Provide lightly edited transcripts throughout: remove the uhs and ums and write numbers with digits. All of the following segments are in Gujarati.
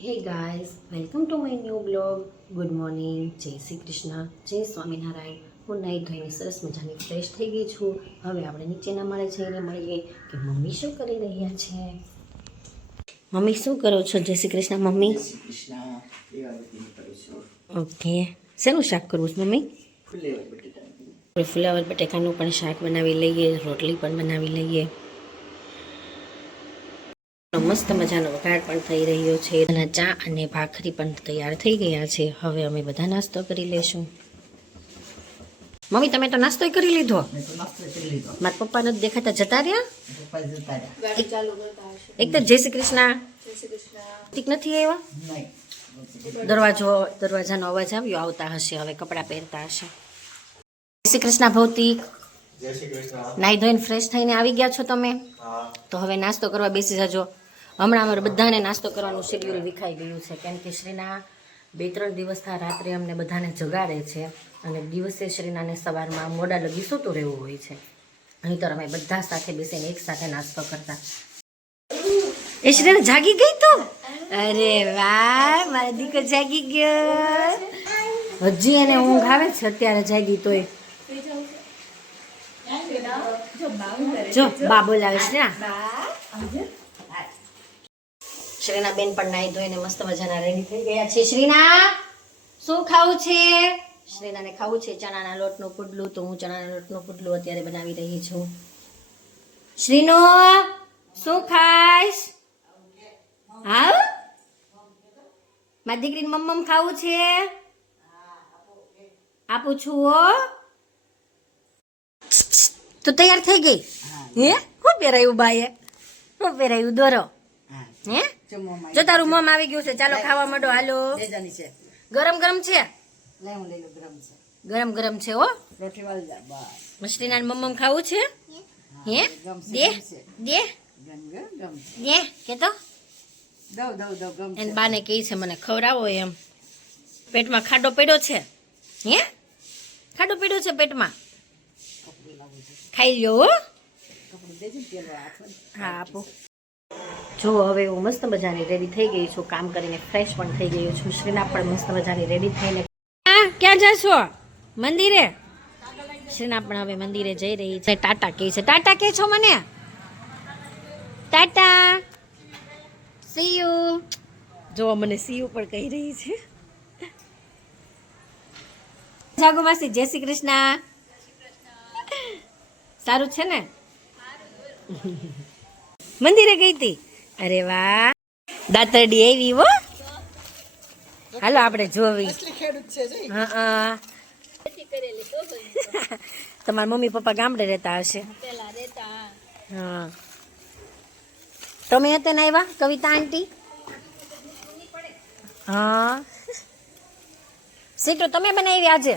Hey guys, welcome to my new blog. Good morning, જય શ્રી કૃષ્ણ, જય સ્વામિનારાયણ. હું નાહી ધોઈને સરસ મજાની ફ્રેશ થઈ ગઈ છું. હવે આપણે નીચેના માળે જઈને મળીએ કે મમ્મી શું કરી રહ્યા છે. મમ્મી શું કરો છો? જય શ્રી કૃષ્ણ મમ્મી. ઓકે, શેનું શાક કરવું છે મમ્મી? ફુલાવર બટેકાનું પણ શાક બનાવી લઈએ, રોટલી પણ બનાવી લઈએ. મસ્ત મજાનો વઘાર પણ થઈ રહ્યો છે અને ચા અને ભાખરી પણ તૈયાર થઈ ગયા છે. હવે અમે બધા નાસ્તો કરી લેશું. મમ્મી તમે તો નાસ્તો કરી લીધો? મારા પપ્પા નથી દેખાતા, જતા રહ્યા. એક તો જય શ્રી કૃષ્ણ ઠીક નથી આવ્યા. દરવાજાનો અવાજ આવ્યો, આવતા હશે, હવે કપડાં પહેરતા હશે. જય શ્રી કૃષ્ણ ભૌતિક. નાહી ધોઈને ફ્રેશ થઈને આવી ગયા છો તમે? તો હવે નાસ્તો કરવા બેસી જજો. હમણાં અમારે બધાને નાસ્તો કરવાનું શેડ્યુલ વિખાઈ ગયું છે, કેમ કે શ્રીના 2-3 દિવસથી રાત્રે અમને બધાને જગાડે છે અને દિવસે શ્રીનાને સવારમાં મોડા લગી સૂતું રહેવું હોય છે. અહીં તો અમે બધા સાથે બેસીને એક સાથે નાસ્તો કરતા. એ શ્રીના જાગી ગઈ તો? અરે વાહ, મારો દીકરો જાગી ગયો. હજી એને ઊંઘ આવે છે અત્યારે જાગી તોય. જો બા બોલાવે છે ને. શ્રીના બેન પણ નાહી ધોઈને મસ્ત મજાના રેડી થઈ ગયા છે. શ્રીના શું ખાવું છે? શ્રીનાને ખાવું છે ચણાના લોટનું પુડલું, તો હું ચણાના લોટનું પુડલું અત્યારે બનાવી રહી છું. શ્રીનો શું ખાઈશ? હા, મારી દીકરીને મમ્મમ ખાવું છે. આપું છું હો. તો તૈયાર થઈ ગઈ? હે, શું પહેરાયું બાએ? શું પહેરાયું? દોરો. હે, જો તારું મોમ આવી ગયું છે. ચાલો ખાવા માંડો. હાલો, ગરમ ગરમ છે. ગરમ ગરમ છે હો. મસ્તીના મમ્મમ ખાવું છે. હે, દે દે દે કે તો એને બાને કહે છે મને ખવડાવો એમ. પેટમાં ખાડો પડ્યો છે. હે, ખાડો પડ્યો છે પેટમાં. ખાઈ લ્યો હો. હા આપો. જો હવે હું મસ્ત મજાની રેડી થઈ ગઈ છું, કામ કરીને ફ્રેશ પણ થઈ ગયું છું. શ્રીના પણ મસ્ત મજાની રેડી થઈને ક્યાં જશો? મંદિરે. શ્રીના પણ હવે મંદિરે જઈ રહી છે. ટાટા કહે છે. ટાટા કહે છો મને? Tata, C you. જો મને સી યુ પણ કહી રહી છે. જાગો માસી, જય શ્રી કૃષ્ણ. સારું છે ને? મંદિરે ગઈ હતી? અરે વાહ, દાતરડી આવી હો. હાલો આપણે જોવી. હા, તમારા મમ્મી પપ્પા ગામડે રહેતા હશે. હા, તમે અત્યારે આવ્યા કવિતા આંટી? હા, સીટો તમે બનાવી આજે?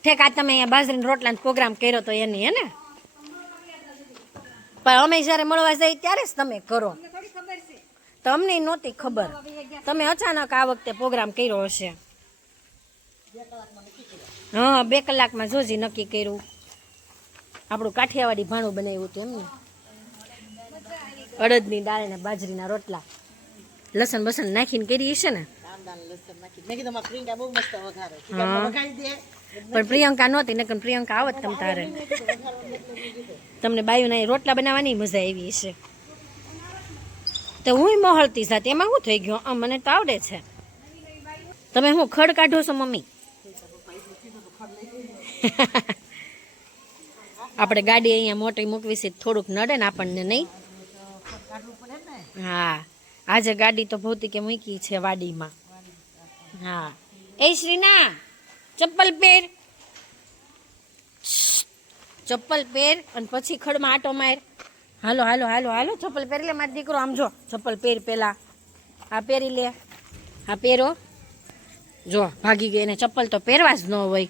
ઠેક, આ તમે અહીંયા બાજરીના રોટલાનો પ્રોગ્રામ કર્યો તો એની હે ને? પણ અમે જ્યારે મળવા જઈએ ત્યારે જ તમે કરો. તમને નહોતી ખબર, તમે અચાનક આ વખતે પ્રોગ્રામ કર્યો હશે. હા, 2 કલાકમાં જોજી નક્કી કર્યું. આપણું કાઠિયાવાડી ભાણું બનાવ્યું હતું એમને. અડદની દાળ ને બાજરીના રોટલા લસણ બસણ નાખીને કરી હશે ને? પણ પ્રિયંકા નહોતી, નકર પ્રિયંકા આવત તમ તારે. તમને બાયુના રોટલા બનાવવાની મજા આવી હશે. તો હું મોહલતી સાથે એમાં શું થઈ ગયો? મને તો આવડે છે. તમે શું ખડ કાઢો છો મમ્મી? આપણે ગાડી અહીંયા મોટી મૂકવી છે, થોડુંક નડે ને આપણને, નહીં? હા, આજે ગાડી તો ભૌતિકે મૂકી છે વાડીમાં. હા, એ શ્રીના ચપ્પલ પહેર, ચપ્પલ પહેર અને પછી ખડમાં આટો માર. હાલો હાલો હાલો હાલો, ચપ્પલ પહેરી લે મારો દીકરો. આમ જો, ચપ્પલ પહેર પેલા. આ પહેરી લે. આ પહેરો. જો ભાગી ગઈ. એને ચપ્પલ તો પહેરવા જ ન હોય.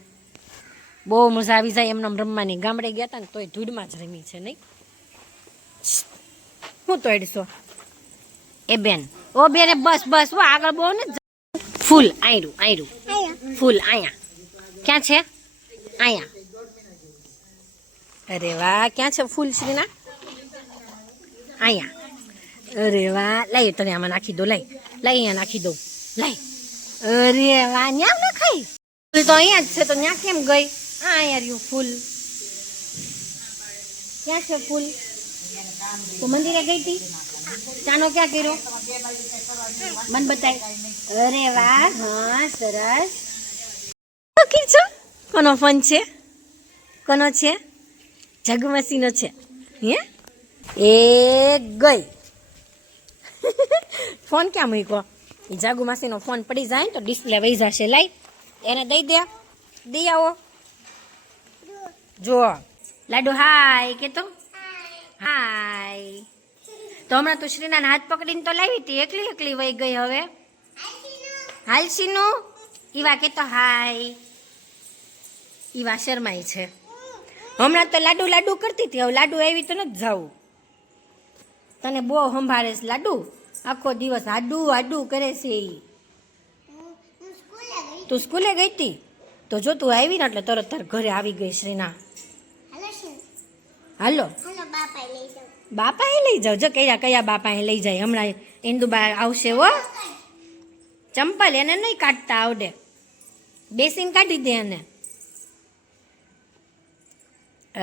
બહુ મજા આવી જાય એમને રમવાની. ગામડે ગયા હતા ને તોય ધૂળમાં જ રમી છે, નહીં? હું તોડશો એ બેન? ઓ બેન, બસ બસ, હો આગળ બહુ ને. ફૂલ આયરું આયરું, ફૂલ અહીંયા. ક્યાં છે? અહીંયા. અરે વાહ, ક્યાં છે ફૂલ શ્રીના? અહીંયા. અરે વાહ, લાઈ તને આમાં નાખી દો, લાઈ અહીંયા નાખી દઉં, લાઈ. અરે વાહ, ન્યા ન ખાઈ ફૂલ તો અહીંયા જ છે, તો ન્યા કેમ ગઈ? અહીંયા રહ્યું ફૂલ. ક્યાં છે ફૂલ? તો મંદિરે ગઈ હતી, ચાનો ક્યાં કર્યો? મન બતાય. અરે વાહ, હા સરસ. છો કોનો ફોન છે? કોનો છે? જગમસીનો છે. હે એ ગઈ. ફોન ક્યાં મૂક્યો? એ જાગુ માસીનો ફોન પડી જાય તો ડિસ્પ્લે વહી જશે. લાઈ એને દઈ દે, દઈ આવો. જો લાડુ હાય કે તો હાય. તો હમણાં તું શ્રીના હાથ પકડીને તો લાવી હતી, એકલી એકલી વહી ગઈ. હવે હાલ સીનું. ઈવા કે તો હાય. ઈવા શરમાઈ છે. હમણાં તો લાડુ લાડુ કરતી હતી, હવે લાડુ આવી તો નથી જવું. તને બહુ સંભાળે છે લાડુ, આખો દિવસ આડું આડું કરે છે. તું સ્કૂલે ગઈ હતી તો જો તું આવી ને એટલે તરત તાર ઘરે આવી ગઈ. શ્રીના હાલો બાપા એ લઈ જાવ. જો કયા કયા બાપા એ લઈ જાય. હમણાં ઇન્દુબા આવશે હો. ચંપલ એને નહીં કાઢતા આવડે, બેસીને કાઢી દે એને.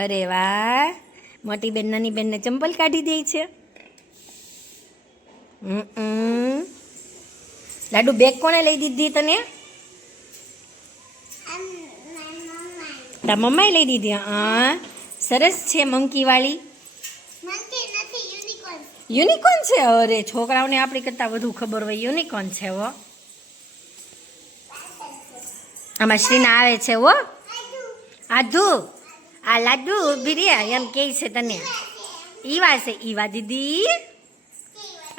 અરે વાહ, મોટી બેન નાની બેનને ચંપલ કાઢી દે છે. લાડુ બેગ કોને લઈ દીધી તને? તાર મમ્માએ લઈ દીધી. હા સરસ છે. મંકી વાળી યુનિકોર્ન છે. અરે છોકરાઓને આપણી કરતા વધુ ખબર હોય. યુનિકોર્ન છે હો. આમાં શ્રીના આવે છે હો. આધુ આ લાડુ ઉભી રે એમ કે છે તને. ઈવા છે, ઈવા દીદી.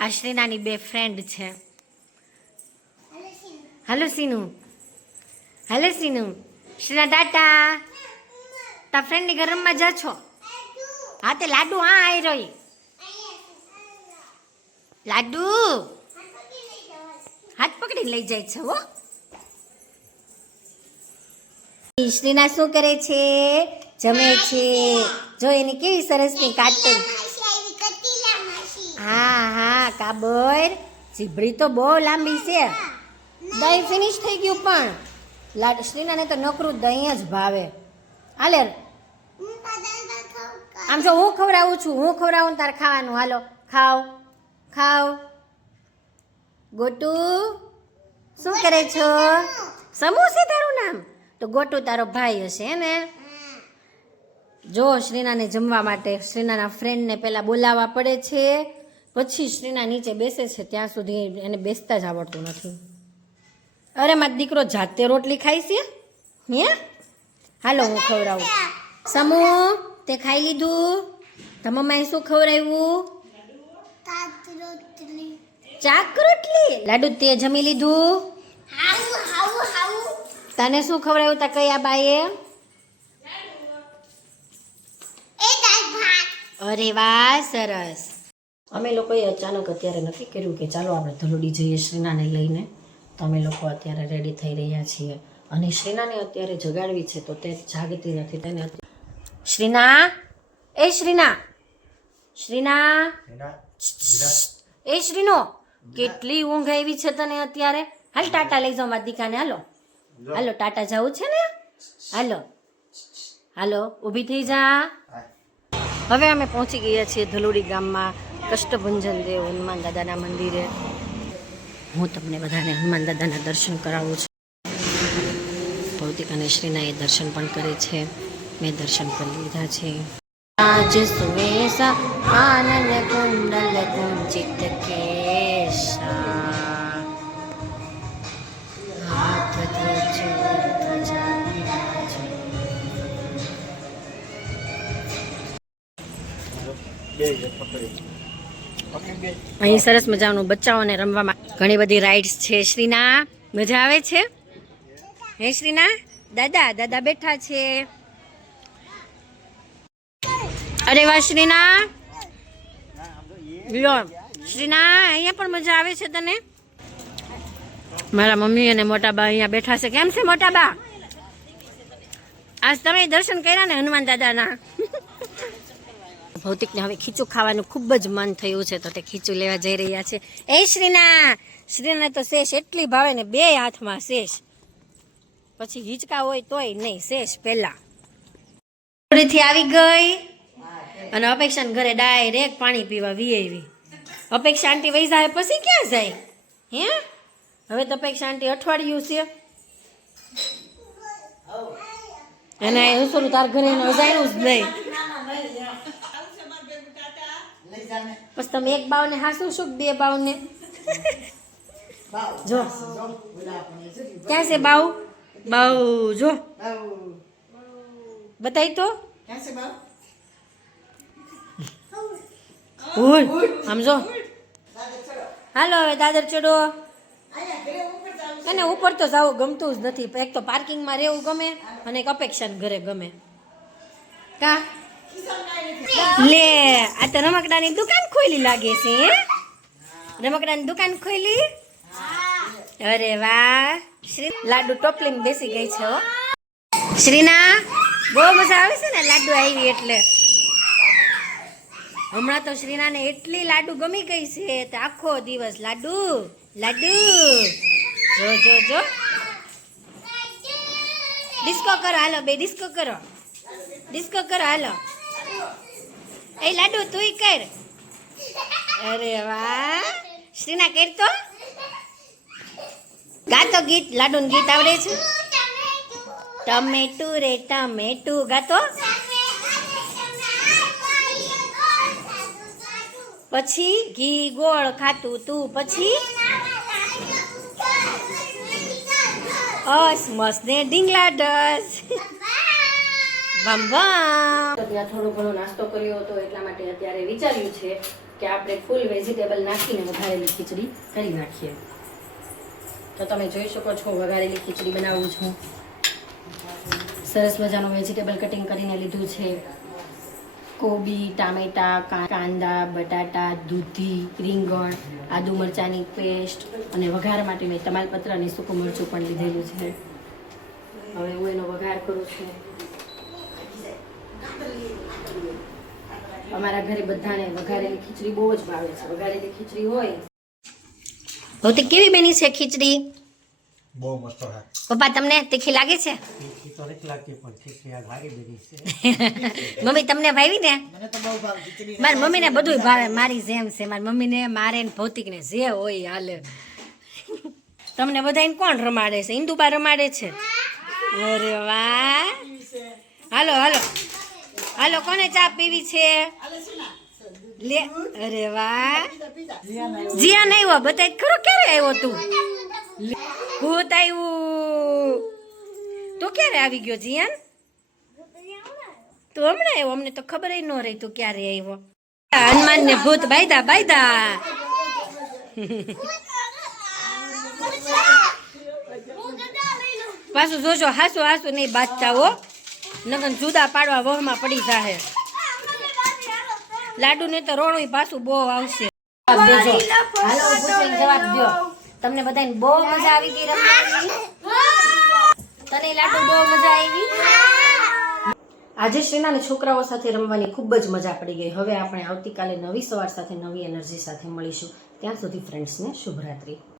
આ શ્રીનાની બે ફ્રેન્ડ છે. હાલો સીનુ, હાલો સીનુ. શ્રીના ટાટા. તાર ફ્રેન્ડની ઘરમાં જા છો? હા તે લાડુ હા આવી રહી. લાડુ હાથ પકડીને લઈ જાય છે હો. શ્રીના શું કરે છે? જમે છે. જો એની કેવી સરસની કાર્ટૂન. હા હા કાબર. જીભડી તો બહુ લાંબી છે. દહીં ફિનિશ થઈ ગયું પણ શ્રીનાને તો નકરું દહીં જ ભાવે. હાલે આમ જો હું ખવડાવું છું, હું ખવડાવું તારે ખાવાનું. હાલો ખાવ ખાવ. ગોટુ શું કરે છો? સમુ છે તારું નામ? તો ગોટુ તારો ભાઈ હશે ને. જો શ્રીનાને જમવા માટે શ્રીનાના ફ્રેન્ડને પહેલાં બોલાવવા પડે છે, પછી શ્રીના નીચે બેસે છે. ત્યાં સુધી એને બેસતા જ આવડતું નથી. અરે મારો દીકરો જાતે રોટલી ખાય છે. હે હાલો હું ખવડાવું. સમુ તે ખાઈ લીધું? તો મમ્માએ શું ખવડાવ્યું? ચાક રોટલી. લાડુ તે જમી લીધું? તને શું ખવડાવ્યું તા કયા બાએ? અરે વાહ સરસ. અમે લોકોએ અચાનક અત્યારે નક્કી કર્યું કે ચાલો આપણે ધલોડી જઈએ શ્રીનાને લઈને. તો અમે લોકો અત્યારે રેડી થઈ રહ્યા છીએ અને શ્રીનાને અત્યારે જગાડવી છે તો તે જાગતી નથી. તેને શ્રીના, એ શ્રીના, શ્રીના, એ શ્રીનો કેટલી ઊંઘ આવી છે તને અત્યારે. હાલ ટાટા લઈ જાઓ મારી દીકાને. હાલો હાલો ટાટા જવું છે ને. હાલો હાલો ઊભી થઈ જા. હવે અમે પહોંચી ગયા છીએ ધલોડી ગામમાં કષ્ટભંજન દેવ હનુમાન દાદાના મંદિરે. હું તમને બધાને હનુમાન દાદાના દર્શન કરાવું છું. ભૌતિક અને શ્રીના એ દર્શન પણ કરે છે. મેં દર્શન કરી લીધા છે. આજ સુવેશા આનંદ કુંડલ કુંજિત કેશા હાથ અહીં સરસ મજાનું બચ્ચાઓને રમવામાં ઘણી બધી રાઇડ્સ છે. શ્રીના મજા આવે છે? હે શ્રીના? દાદા દાદા બેઠા છે. અરે વાહ શ્રીના. લો શ્રીના અહીંયા પણ મજા આવે છે તને? મારા મમ્મી અને મોટા બા અહીંયા બેઠા છે. કેમ છે મોટા બા? આજ તમે દર્શન કર્યા ને હનુમાન દાદાના? ભૌતિકને હવે ખીચું ખાવાનું ખૂબ જ મન થયું છે તો તે ખીચું લેવા જઈ રહ્યા છે. એ શ્રીના તો શેષ એટલી ભાવે ને 2 હાથમાં શેષ, પછી હિંચકા હોય તોય નહીં, શેષ પહેલા થી આવી ગઈ અને અપેક્ષાને ઘરે ડાયરેક્ટ પાણી પીવા વી. અપેક્ષા આંટી વહી જાય પછી ક્યાં જાય હે? હવે તો અપેક્ષા આંટી અઠવાડિયું છે અને હું શું તાર ઘરે જાણ્યું જ નહીં. પછી તમે એક બાવને હાસું શું 2 બાવને જો ક્યાં છે બાવ જો બતાવી તો આમ જો. હાલો હવે દાદર ચડો. અને ઉપર તો જવું ગમતું જ નથી. એક તો પાર્કિંગમાં રહેવું ગમે અને એક અપેક્ષાને ઘરે ગમે. કા લે આ તો રમકડાની દુકાન ખોલી લાગે છે હે? રમકડાની દુકાન ખોલી? અરે વાહ. લાડુ ટોપલીમાં બેસી ગઈ છે હો. શ્રીના બહુ મજા આવે છે ને લાડુ આવી એટલે. હમણાં તો શ્રીનાને એટલી લાડુ ગમી ગઈ છે તો આખો દિવસ લાડુ લાડુ. જો જો જો ડિસ્કો કરો હાલો બે ડિસ્કો કરો હાલો. એ લાડુ તુંય કર. અરે વાહ શ્રીના કર તો. ગાતો ગીત લાડુનું ગીત આવડે છે? ટમેટું રે ટમેટું ગાતો. પછી ઘી ગોળ ખાતું તું પછી મસ્ત ને ડીંગલા ડસ બમ બમ. ત્યાં થોડો ઘણો નાસ્તો કર્યો હતો એટલા માટે અત્યારે વિચાર્યું છે કે આપણે ફૂલ વેજીટેબલ નાખીને વઘારેલી ખીચડી કરી નાખીએ. તો તમે જોઈ શકો છો વઘારેલી ખીચડી બનાવું છું. સરસ મજાનું વેજીટેબલ કટિંગ કરીને લીધું છે. કોબી, ટામેટા, કાંદા, બટાટા, દૂધી, રીંગણ, આદુ મરચાંની પેસ્ટ અને વઘાર માટે મેં તમાલપત્ર અને સૂકું મરચું પણ લીધેલું છે. હવે હું એનો વઘાર કરું છું. અમારા ઘરે બધાને વઘારેલી ખીચડી બહુ જ ભાવે છે. વઘારેલી ખીચડી હોય. ભૌતિક કેવી બની છે ખીચડી? બહુ મસ્ત છે. પપ્પા તમને તીખી લાગે છે? તીખી તો નથી લાગતી પણ ખીચડી આ ભારી બની છે. મમ્મી તમને ભાવી ને? મને તો બહુ ભાવ ખીચડી. મારી મમ્મીને બધું ભાવે મારી જેમ છે. મારી મમ્મીને મારે ને ભૌતિકને જે હોય હાલે. તમને બધાને કોણ રમાડે છે? ઇન્દુબા રમાડે છે. અરે વાહ. હાલો હાલો હાલો કોને ચા પીવી છે? લે અરે વાહ. જીયા નહીં આવ્યો બતાય ખરો ક્યારે આવ્યો તું? ભૂત આવ્યું. તું ક્યારે આવી ગયો જીયાન? તું હમણાં આવ્યો? અમને તો ખબર ન રહી તું ક્યારે આવ્યો. હનુમાન ને ભૂત બાયદા બાયદા. પાછું જોજો હાસુ હાસુ નહીં બાજતા હો, નગન જુદા પાડવા વહમાં પડી જાહે. લાડુ ને તો રોણું પાછું બહુ આવશે. જવાબ દો. તમને બધાને બહુ મજા આવી ગઈ રમવાની? તને લાડુ બહુ મજા આવી? આજે શ્રીના છોકરાઓ સાથે રમવાની ખૂબ જ મજા પડી ગઈ. હવે આપણે આવતીકાલે નવી સવાર સાથે નવી એનર્જી સાથે મળીશું. ત્યાં સુધી ફ્રેન્ડ્સને શુભરાત્રી.